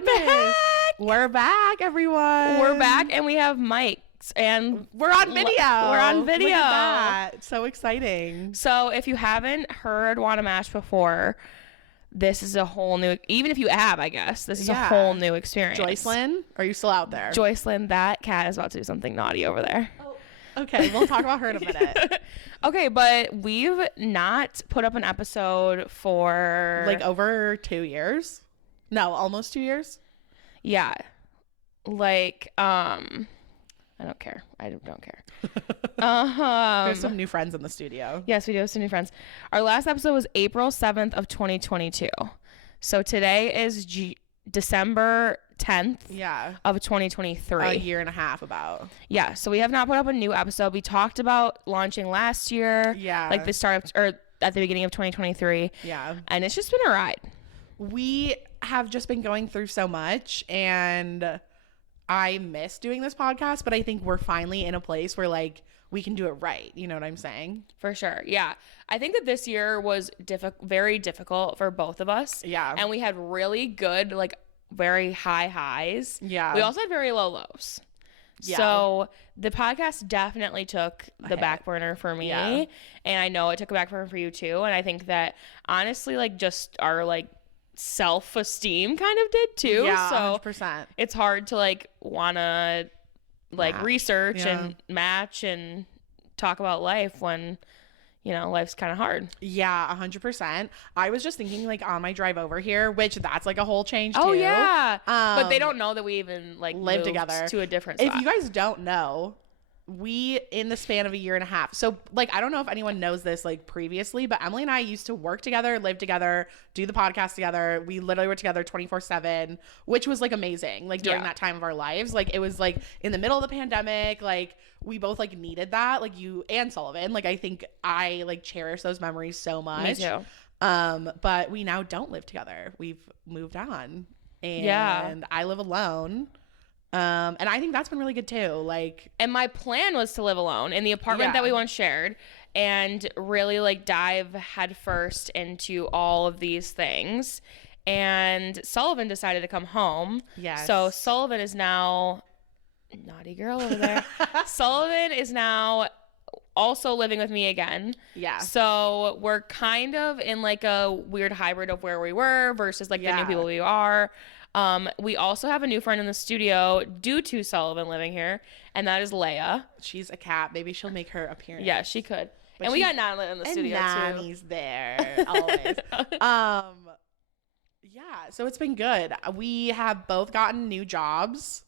goodness. We're back, everyone. We're back, and we have mics, and we're on video. We're on video. Look at that. So exciting. So if you haven't heard Wanna Mash before, this is a whole new, even if you have, I guess, this is a whole new experience. Joycelyn, are you still out there? Joycelyn, that cat is about to do something naughty over there. Oh, okay. We'll talk about her in a minute. Okay, but we've not put up an episode for... like over 2 years? No, almost 2 years? Yeah. Like, I don't care. I don't care. There's some new friends in the studio. Yes, we do have some new friends. Our last episode was April 7th of 2022. So today is December 10th of 2023. A year and a half about. Yeah, so we have not put up a new episode. We talked about launching last year. Yeah. Like the start of, or at the beginning of 2023. Yeah. And it's just been a ride. We have just been going through so much, and I miss doing this podcast, but I think we're finally in a place where like we can do it right. You know what I'm saying? For sure. Yeah. I think that this year was very difficult for both of us. Yeah. And we had really good, like very high highs. Yeah. We also had very low lows. Yeah. So the podcast definitely took the back burner for me. Yeah. And I know it took a back burner for you too. And I think that honestly, like just our like self-esteem kind of did too. Yeah, so 100%. It's hard to like wanna like research and match and talk about life when, you know, life's kind of hard. Yeah, 100%. I was just thinking like on my drive over here, which that's like a whole change too. Oh yeah. But they don't know that we even like live moved together to a different spot. If you guys don't know, we in the span of a year and a half, so like I don't know if anyone knows this like previously, but Emily and I used to work together, live together, do the podcast together. We literally were together 24/7, which was like amazing, like during that time of our lives. Like it was like in the middle of the pandemic, like we both like needed that, like you and Sullivan. Like I think I like cherish those memories so much. Me too. But we now don't live together. We've moved on, and I live alone. And I think that's been really good too. Like, and my plan was to live alone in the apartment that we once shared and really like dive headfirst into all of these things. And Sullivan decided to come home. Yes. So Sullivan is now naughty girl over there. Sullivan is now also living with me again. Yeah. So we're kind of in like a weird hybrid of where we were versus like the new people we are. We also have a new friend in the studio due to Sullivan living here, and that is Leia. She's a cat. Maybe she'll make her appearance. Yeah, she could. But and we got Natalie in the studio too. And Nani's there always. Yeah, so it's been good. We have both gotten new jobs.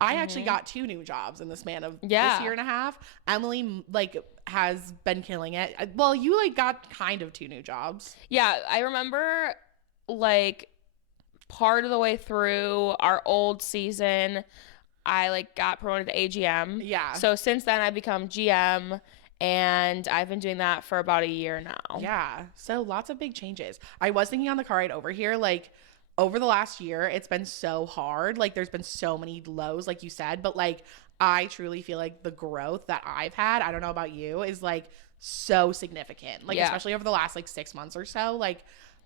I actually got 2 new jobs in the span of this year and a half. Emily like has been killing it. Well, you like got kind of 2 new jobs. Yeah, I remember like part of the way through our old season, I like got promoted to AGM. Yeah. So since then I've become GM, and I've been doing that for about a year now. Yeah. So lots of big changes. I was thinking on the car ride over here, like over the last year, it's been so hard. Like there's been so many lows, like you said, but like I truly feel like the growth that I've had, I don't know about you, is like so significant. Like especially over the last like 6 months or so, like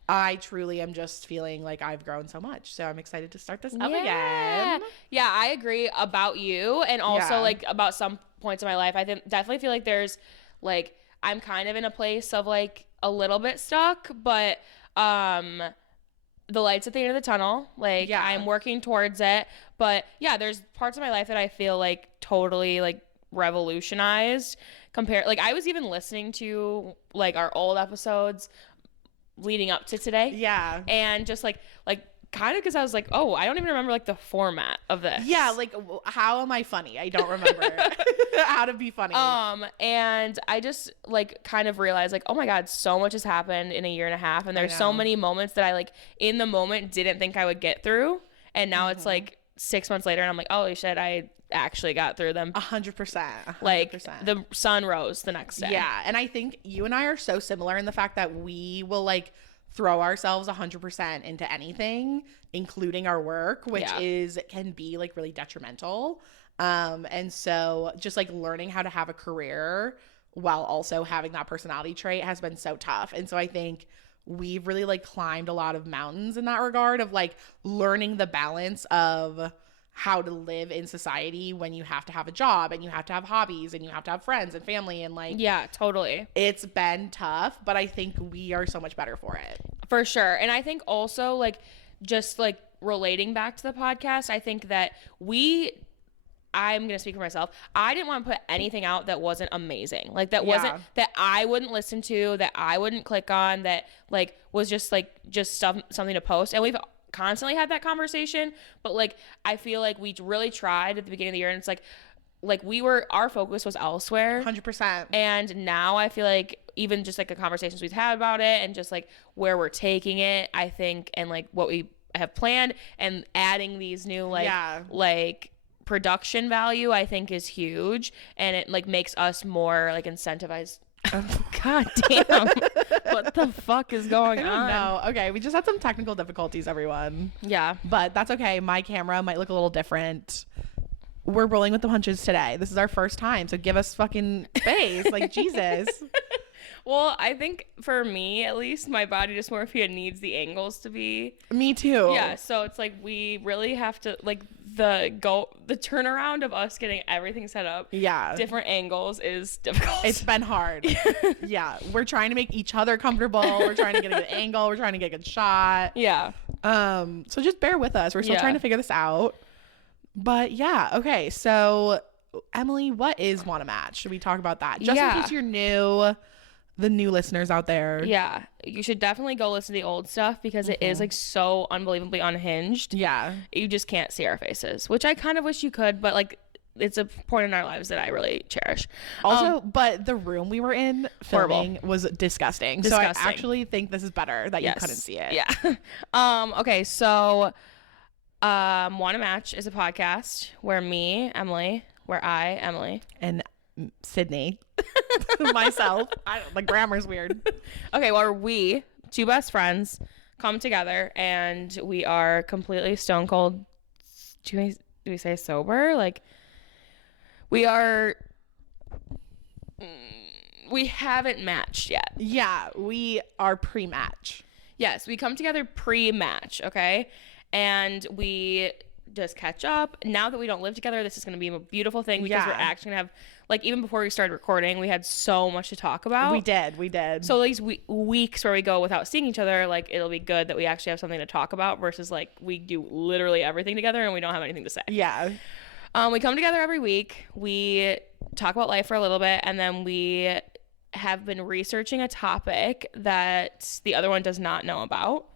I truly am just feeling like I've grown so much. So I'm excited to start this up again. Yeah, I agree about you, and also like about some points in my life. I definitely feel like there's like I'm kind of in a place of like a little bit stuck, but the light's at the end of the tunnel. Like I'm working towards it. But yeah, there's parts of my life that I feel like totally like revolutionized compared. Like I was even listening to like our old episodes leading up to today. Yeah. And just like kind of because I was like, oh, I don't even remember like the format of this. Yeah, like how am I funny? I don't remember how to be funny. And I just like kind of realized like, oh my God, so much has happened in a year and a half, and there's so many moments that I like in the moment didn't think I would get through, and now it's like 6 months later, and I'm like, holy shit, I actually got through them. 100%. Like the sun rose the next day. Yeah, and I think you and I are so similar in the fact that we will like throw ourselves 100% into anything, including our work, which can be like really detrimental. And so just like learning how to have a career while also having that personality trait has been so tough. And so I think we've really like climbed a lot of mountains in that regard of like learning the balance of how to live in society when you have to have a job and you have to have hobbies and you have to have friends and family and like yeah, totally. It's been tough, but I think we are so much better for it. For sure. And I think also like just like relating back to the podcast, I think that I'm going to speak for myself. I didn't want to put anything out that wasn't amazing. Like that wasn't that I wouldn't listen to, that I wouldn't click on, that like was just stuff, something to post. And we've constantly had that conversation, but like I feel like we really tried at the beginning of the year, and it's like our focus was elsewhere 100%. And now I feel like even just like the conversations we've had about it and just like where we're taking it, I think, and like what we have planned and adding these new like production value, I think is huge, and it like makes us more like incentivized. God damn. What the fuck is going on? No. Okay, we just had some technical difficulties, everyone. Yeah. But that's okay. My camera might look a little different. We're rolling with the punches today. This is our first time, so give us fucking space. Like, Jesus. Well, I think for me, at least, my body dysmorphia needs the angles to be. Me too. Yeah, so it's like we really have to, like, the turnaround of us getting everything set up. Yeah. Different angles is difficult. It's been hard. Yeah. We're trying to make each other comfortable. We're trying to get a good angle. We're trying to get a good shot. Yeah. So just bear with us. We're still trying to figure this out. But yeah, okay. So Emily, what is Want to Match? Should we talk about that? Just in case you're new, the new listeners out there. Yeah. You should definitely go listen to the old stuff because it is like so unbelievably unhinged. Yeah. You just can't see our faces, which I kind of wish you could, but like it's a point in our lives that I really cherish. Also, but the room we were in filming was disgusting. So I actually think this is better that you couldn't see it. Yeah. Okay, so Want to Match is a podcast where Emily, and Sydney, myself, the grammar's weird. Okay, well, we, two best friends, come together and we are completely stone cold. Do we say sober? Like, we haven't matched yet. Yeah, we are pre-match. Yes, we come together pre-match, okay? And we just catch up. Now that we don't live together, this is going to be a beautiful thing because we're actually going to have, like, even before we started recording, we had so much to talk about. We did. So these weeks where we go without seeing each other, like, it'll be good that we actually have something to talk about versus, like, we do literally everything together and we don't have anything to say. Yeah. We come together every week. We talk about life for a little bit, and then we have been researching a topic that the other one does not know about.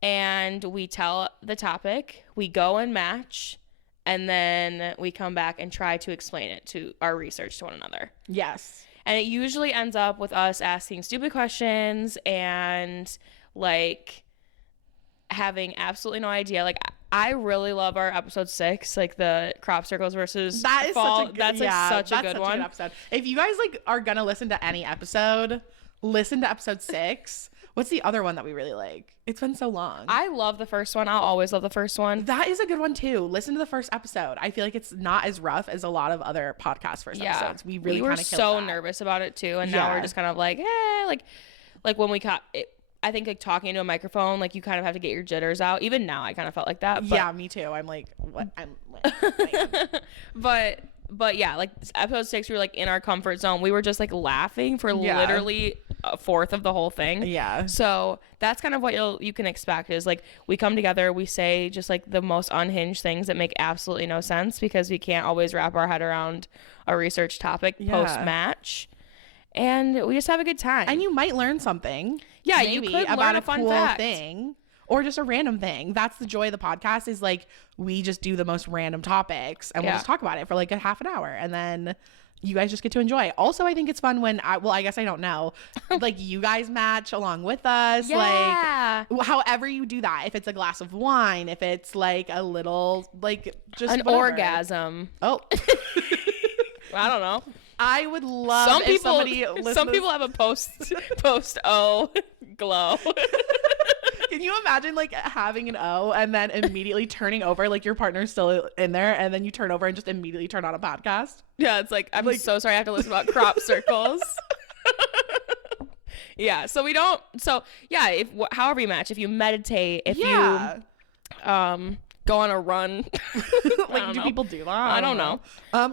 And we tell the topic, we go and match, and then we come back and try to explain it to our research to one another. Yes. And it usually ends up with us asking stupid questions and, like, having absolutely no idea. Like, I really love our episode 6, like the crop circles versus fall. That's such a good one. Episode. If you guys like are gonna listen to any episode, listen to episode 6. What's the other one that we really like? It's been so long. I love the first one. I'll always love the first one. That is a good one too. Listen to the first episode. I feel like it's not as rough as a lot of other podcast first episodes. We really were so nervous about it too, and now we're just kind of like, like when we caught it. I think like talking into a microphone, like you kind of have to get your jitters out. Even now, I kind of felt like that. But, yeah, me too. I'm like, what? I'm like, but yeah, like episode 6, we were like in our comfort zone. We were just like laughing for literally a fourth of the whole thing. Yeah. So that's kind of what you can expect is like we come together, we say just like the most unhinged things that make absolutely no sense because we can't always wrap our head around a research topic post match. And we just have a good time. And you might learn something. Yeah, you could about learn a fun cool fact. thing or just a random thing. That's the joy of the podcast is like we just do the most random topics and we'll just talk about it for like a half an hour and then you guys just get to enjoy. Also, I think it's fun when I guess I don't know, like you guys match along with us. Yeah. Like however you do that. If it's a glass of wine, if it's like a little like just an orgasm. Oh. I don't know. I would love some people have a post O glow. Can you imagine like having an O and then immediately turning over like your partner's still in there and then you turn over and just immediately turn on a podcast? Yeah, it's like I'm like, so sorry I have to listen about crop circles. Yeah. So we don't. So yeah. If however you match, if you meditate, if you go on a run, like do people do that? I don't know.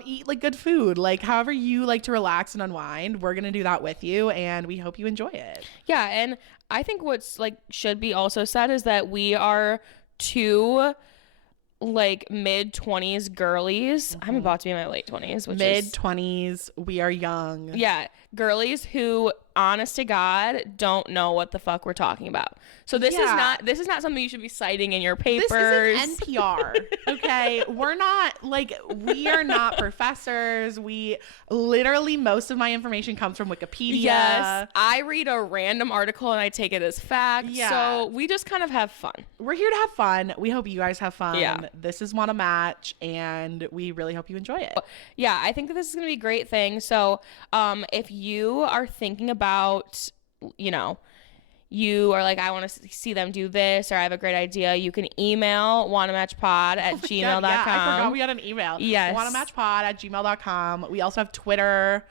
Eat like good food, like however you like to relax and unwind. We're gonna do that with you, and we hope you enjoy it. Yeah, and I think what's like should be also said is that we are two like mid-20s girlies. I'm about to be in my late 20s, which mid-20s. We are young. Yeah, girlies who, honest to God, don't know what the fuck we're talking about. So this is not something you should be citing in your papers. This isn't NPR, okay? We are not professors. We literally, most of my information comes from Wikipedia. Yes, I read a random article and I take it as fact. Yeah. So we just kind of have fun. We're here to have fun. We hope you guys have fun. Yeah. This is Wanna Match, and we really hope you enjoy it. Yeah, I think that this is going to be a great thing. So if you are thinking about, you are like, I want to see them do this, or I have a great idea, you can email wannamatchpod@gmail.com. Yeah, I forgot we had an email. Yes. wannamatchpod@gmail.com. We also have Twitter.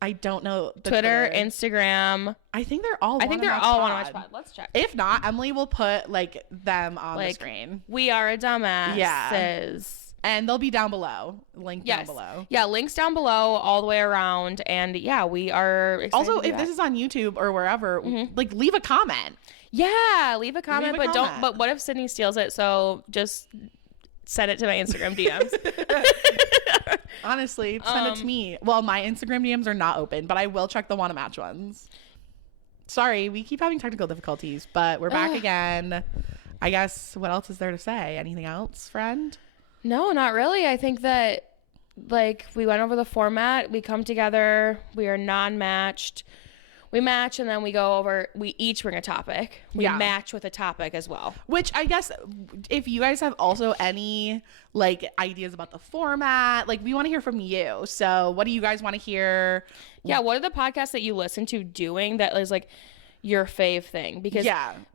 I don't know the Twitter, Instagram. I think they're all Wanna Match Pod. Let's check. If not, Emily will put like them on the screen. We are a dumbass. Yeah. And they'll be down below. Down below. Yeah, links down below all the way around. And yeah, we are excited. Also, if this is on YouTube or wherever, like leave a comment. Yeah, leave a comment, but what if Sydney steals it? So just send it to my Instagram DMs. Honestly, send it to me. Well, my Instagram DMs are not open, but I will check the Wanna Match ones. Sorry, we keep having technical difficulties, but we're back again. I guess, what else is there to say? Anything else, friend? No, not really. I think that, we went over the format. We come together. We are non-matched. We match, and then we each bring a topic. We match with a topic as well. Which I guess if you guys have also any ideas about the format, we want to hear from you. So what do you guys want to hear? Yeah, what are the podcasts that you listen to doing that is your fave thing? Because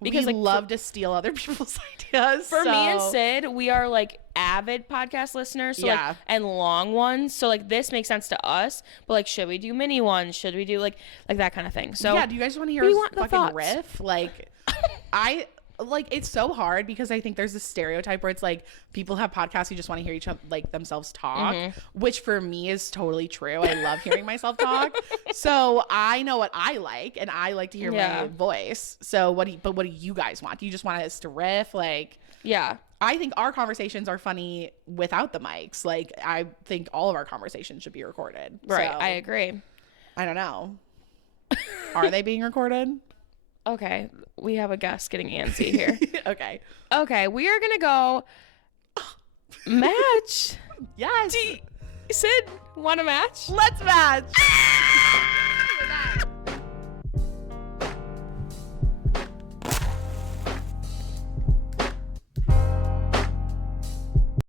we love to steal other people's ideas. For me and Sid, we are avid podcast listeners, so and long ones. So this makes sense to us, but should we do mini ones? Should we do that kind of thing? So yeah, do you guys want to hear us fucking riff? I it's so hard because I think there's this stereotype where it's people have podcasts who just want to hear each other themselves talk, which for me is totally true. I love hearing myself talk. So I know what I like, and I like to hear my voice. So what do you guys want? Do you just want us to riff? Yeah. I think our conversations are funny without the mics. I think all of our conversations should be recorded. Right. So, I agree. I don't know. Are they being recorded? Okay. We have a guest getting antsy here. Okay. We are going to go match. Yes. Sid, want to match? Let's match.